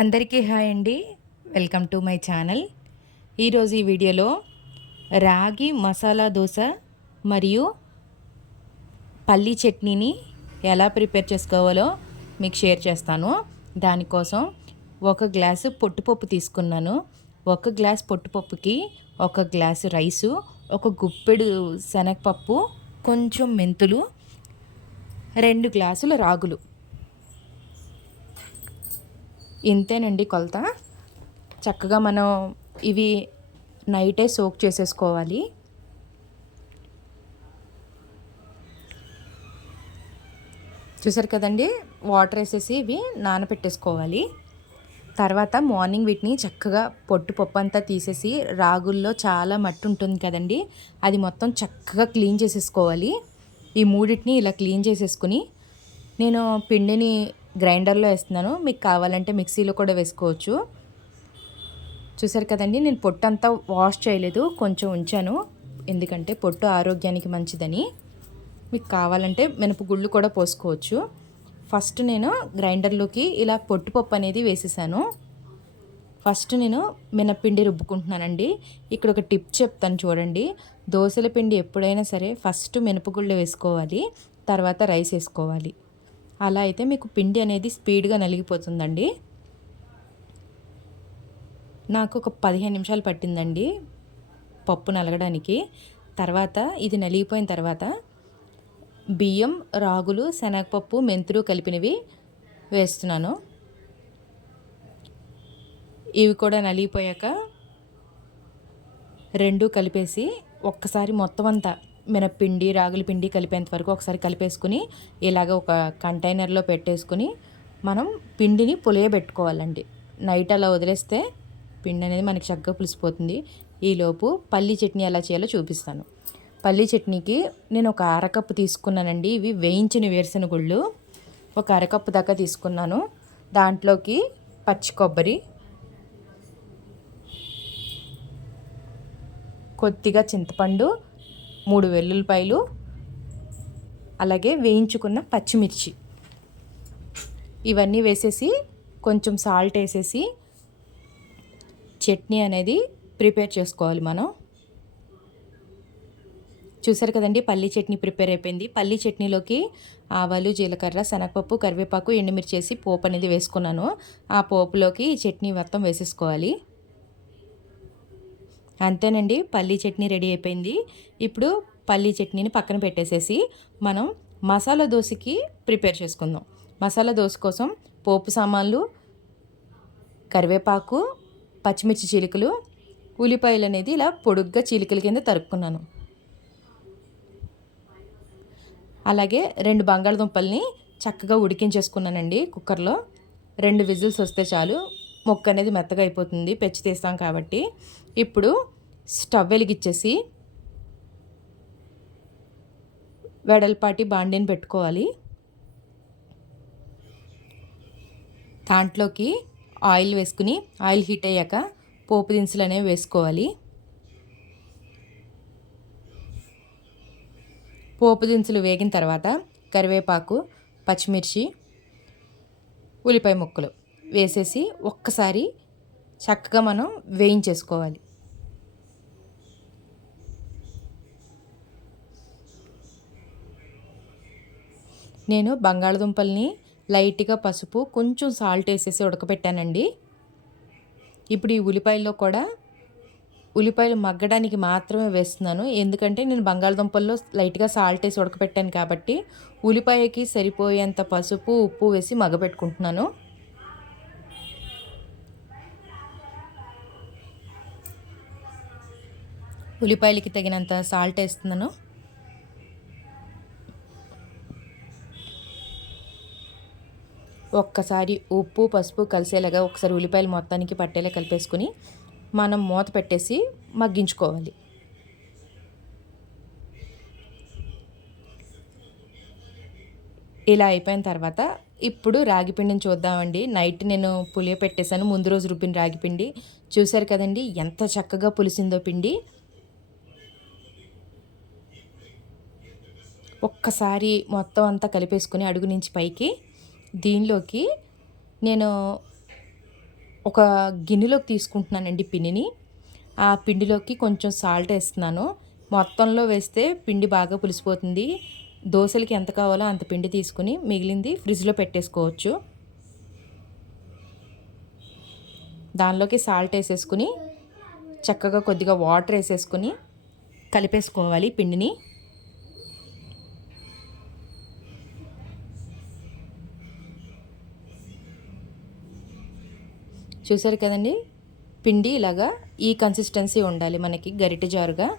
అందరికీ హాయ్ అండి. Welcome to my channel. ఈరోజు ఈ వీడియోలో రాగి మసాలా దోశ మరియు పల్లీ చట్నీని ఎలా ప్రిపేర్ చేసుకోవాలో మీకు షేర్ చేస్తాను. దానికోసం ఒక గ్లాసు పొట్టుపప్పు తీసుకున్నాను. ఒక గ్లాస్ పొట్టుపప్పుకి ఒక గ్లాసు రైసు ఒక గుప్పెడు శనగపప్పు కొంచెం మెంతులు రెండు గ్లాసుల రాగులు. ఇంతేనండి కొలత. చక్కగా మనం ఇవి నైటే సోక్ చేసేసుకోవాలి. చూసారు కదండి? వాటర్ వేసేసి ఇవి నానబెట్టేసుకోవాలి తర్వాత మార్నింగ్ వీటిని చక్కగా పొట్టు పప్పు అంతా తీసేసి రాగుల్లో చాలా మట్టి ఉంటుంది కదండి? అది మొత్తం చక్కగా క్లీన్ చేసేసుకోవాలి. ఈ మూడింటిని ఇలా క్లీన్ చేసేసుకుని నేను పిండిని గ్రైండర్లో వేస్తున్నాను. మీకు కావాలంటే మిక్సీలో కూడా వేసుకోవచ్చు. చూసారు కదండి నేను పొట్టు అంతా వాష్ చేయలేదు కొంచెం ఉంచాను. ఎందుకంటే పొట్టు ఆరోగ్యానికి మంచిదని. మీకు కావాలంటే మినపగుళ్ళు కూడా పోసుకోవచ్చు. ఫస్ట్ నేను గ్రైండర్లోకి ఇలా పొట్టుపప్పు అనేది వేసేసాను. ఫస్ట్ నేను మినపిండి రుబ్బుకుంటున్నానండి. ఇక్కడ ఒక టిప్ చెప్తాను చూడండి. దోశల పిండి ఎప్పుడైనా సరే ఫస్ట్ మినపగుళ్ళు వేసుకోవాలి తర్వాత రైస్ వేసుకోవాలి. అలా అయితే మీకు పిండి అనేది స్పీడ్గా నలిగిపోతుందండి. నాకు ఒక పదిహేను నిమిషాలు పట్టిందండి పప్పు నలగడానికి. తర్వాత ఇది నలిగిపోయిన తర్వాత బియ్యం రాగులు శనగపప్పు మెంతులు కలిపినవి వేస్తున్నాను. ఇవి కూడా నలిగిపోయాక రెండు కలిపేసి ఒక్కసారి మొత్తం అంతా మినప్పిండి రాగుల పిండి కలిపేంత వరకు ఒకసారి కలిపేసుకుని ఇలాగ ఒక కంటైనర్లో పెట్టేసుకుని మనం పిండిని పులియబెట్టుకోవాలండి. నైట్ అలా వదిలేస్తే పిండి అనేది మనకి చక్కగా పులిసిపోతుంది. ఈలోపు పల్లి చట్నీ ఎలా చేయాలో చూపిస్తాను. పల్లి చట్నీకి నేను ఒక అరకప్పు తీసుకున్నానండి. ఇవి వేయించిన వేరుశనగుళ్ళు ఒక అరకప్పు దాకా తీసుకున్నాను. దాంట్లోకి పచ్చి కొబ్బరి కొద్దిగా చింతపండు మూడు వెల్లుల్లిపాయలు అలాగే వేయించుకున్న పచ్చిమిర్చి. ఇవన్నీ వేసేసి కొంచెం సాల్ట్ వేసేసి చట్నీ అనేది ప్రిపేర్ చేసుకోవాలి మనం. చూసారు కదండి పల్లీ చట్నీ ప్రిపేర్ అయిపోయింది. పల్లీ చట్నీలోకి ఆవాలు జీలకర్ర శనగపప్పు కరివేపాకు ఎండుమిర్చి వేసి పోపు అనేది వేసుకున్నాను. ఆ పోపులోకి ఈ చట్నీ మొత్తం వేసేసుకోవాలి. అంతేనండి పల్లీ చట్నీ రెడీ అయిపోయింది. ఇప్పుడు పల్లీ చట్నీని పక్కన పెట్టేసేసి మనం మసాలా దోశకి ప్రిపేర్ చేసుకుందాం. మసాలా దోశ కోసం పోపు సామాన్లు కరివేపాకు పచ్చిమిర్చి చిలుకలు ఉల్లిపాయలు అనేది ఇలా పొడుగ్గా చిలుకల కింద తరుక్కున్నాను. అలాగే రెండు బంగాళదుంపల్ని చక్కగా ఉడికించేసుకున్నానండి కుక్కర్లో. రెండు విజిల్స్ వస్తే చాలు మొక్క అనేది మెత్తగా అయిపోతుంది పెచ్చి తీస్తాం కాబట్టి. ఇప్పుడు స్టవ్ వెలిగించేసి వెడల్పాటి బాండిని పెట్టుకోవాలి. దాంట్లోకి ఆయిల్ వేసుకుని ఆయిల్ హీట్ అయ్యాక పోపు దినుసులు అనేవి వేసుకోవాలి. పోపు దినుసులు వేగిన తర్వాత కరివేపాకు పచ్చిమిర్చి ఉల్లిపాయ ముక్కలు వేసేసి ఒక్కసారి చక్కగా మనం వేయించేసుకోవాలి. నేను బంగాళదుంపల్ని లైట్గా పసుపు కొంచెం సాల్ట్ వేసేసి ఉడకబెట్టానండి ఇప్పుడు ఈ ఉల్లిపాయల్లో కూడా ఉల్లిపాయలు మగ్గడానికి మాత్రమే వేస్తున్నాను. ఎందుకంటే నేను బంగాళదుంపల్లో లైట్గా సాల్ట్ వేసి ఉడకపెట్టాను కాబట్టి ఉల్లిపాయకి సరిపోయేంత పసుపు ఉప్పు వేసి మగ్గబెట్టుకుంటున్నాను ఉల్లిపాయలకి తగినంత సాల్ట్ వేస్తున్నాను. ఒక్కసారి ఉప్పు పసుపు కలిసేలాగా ఒకసారి ఉల్లిపాయలు మొత్తానికి పట్టేలా కలిపేసుకుని మనం మూత పెట్టేసి మగ్గించుకోవాలి. ఇలా అయిపోయిన తర్వాత ఇప్పుడు రాగిపిండిని చూద్దామండి. నైట్ నేను పులియ పెట్టేశాను. ముందు రోజు రుబ్బిన రాగిపిండి చూశారు కదండి ఎంత చక్కగా పులిసిందో పిండి. ఒక్కసారి మొత్తం అంతా కలిపేసుకుని అడుగు నుంచి పైకి దీనిలోకి నేను ఒక గిన్నెలోకి తీసుకుంటున్నానండి పిండిని. ఆ పిండిలోకి కొంచెం సాల్ట్ వేస్తున్నాను. మొత్తంలో వేస్తే పిండి బాగా పులిసిపోతుంది. దోశలకి ఎంత కావాలో అంత పిండి తీసుకుని మిగిలింది ఫ్రిడ్జ్లో పెట్టేసుకోవచ్చు. దానిలోకి సాల్ట్ వేసేసుకుని చక్కగా కొద్దిగా వాటర్ వేసేసుకుని కలిపేసుకోవాలి పిండిని. చూసారు కదండి? పిండి ఇలాగా ఈ కన్సిస్టెన్సీ ఉండాలి మనకి గరిటె జారుగా.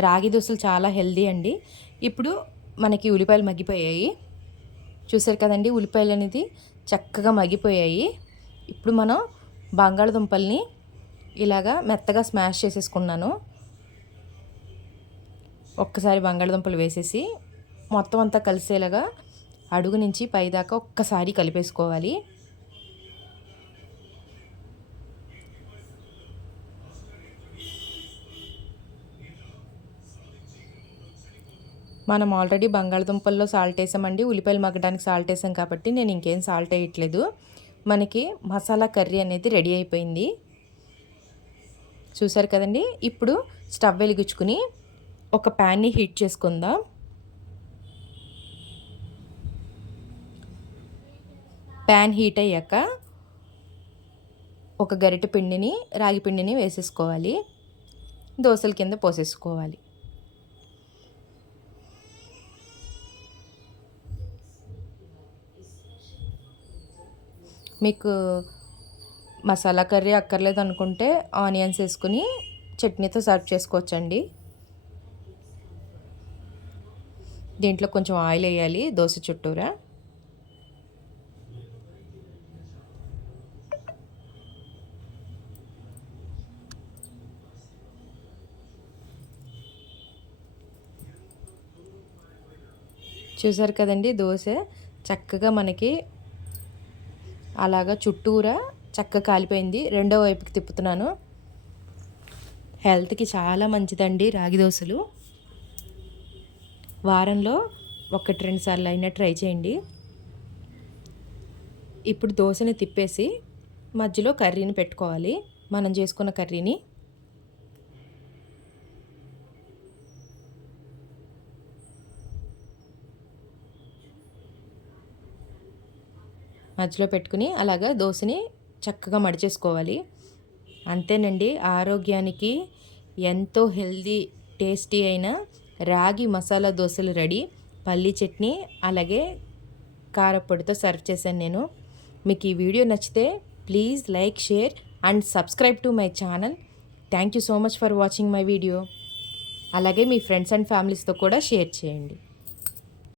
రాగి దోశలు చాలా హెల్దీ అండి. ఇప్పుడు మనకి ఉల్లిపాయలు మగ్గిపోయాయి. చూసారు కదండి? ఉల్లిపాయలు అనేది చక్కగా మగ్గిపోయాయి. ఇప్పుడు మనం బంగాళదుంపల్ని ఇలాగా మెత్తగా స్మాష్ చేసేసుకున్నాను. ఒక్కసారి బంగాళదుంపలు వేసేసి మొత్తం అంతా కలిసేలాగా అడుగు నుంచి పైదాకా ఒక్కసారి కలిపేసుకోవాలి. మనం ఆల్రెడీ బంగాళదుంపల్లో సాల్ట్ వేసామండి ఉల్లిపాయలు మగ్గడానికి సాల్ట్ వేసాం కాబట్టి నేను ఇంకేం సాల్ట్ వేయట్లేదు. మనకి మసాలా కర్రీ అనేది రెడీ అయిపోయింది. చూసారు కదండి? ఇప్పుడు స్టవ్ వెలిగించుకుని ఒక ప్యాన్ని హీట్ చేసుకుందాం. ప్యాన్ హీట్ అయ్యాక ఒక గరిటె పిండిని రాగి పిండిని వేసేసుకోవాలి. దోశల కింద పోసేసుకోవాలి. మీకు మసాలా కర్రీ అక్కర్లేదు అనుకుంటే ఆనియన్స్ వేసుకుని చట్నీతో సర్వ్ చేసుకోవచ్చండి. దీంట్లో కొంచెం ఆయిల్ వేయాలి దోశ చుట్టూరా. చూసారు కదండి దోశ చక్కగా మనకి అలాగా చుట్టూరా చక్కగా కాలిపోయింది. రెండో వైపుకి తిప్పుతున్నాను. హెల్త్కి చాలా మంచిదండి రాగి దోశలు వారంలో ఒకటి రెండు సార్లు అయినా ట్రై చేయండి. ఇప్పుడు దోశని తిప్పేసి మధ్యలో కర్రీని పెట్టుకోవాలి. మనం చేసుకున్న కర్రీని మధ్యలో పెట్టుకుని అలాగా దోశని చక్కగా మడిచేసుకోవాలి. అంతేనండి ఆరోగ్యానికి ఎంతో హెల్దీ టేస్టీ అయిన రాగి మసాలా దోశలు రెడీ. పల్లీ చట్నీ అలాగే కారపొడితో సర్వ్ చేశాను నేను. మీకు ఈ వీడియో నచ్చితే please like share and subscribe to my channel. Thank you so much for watching my video. అలాగే మీ ఫ్రెండ్స్ అండ్ ఫ్యామిలీస్తో కూడా షేర్ చేయండి.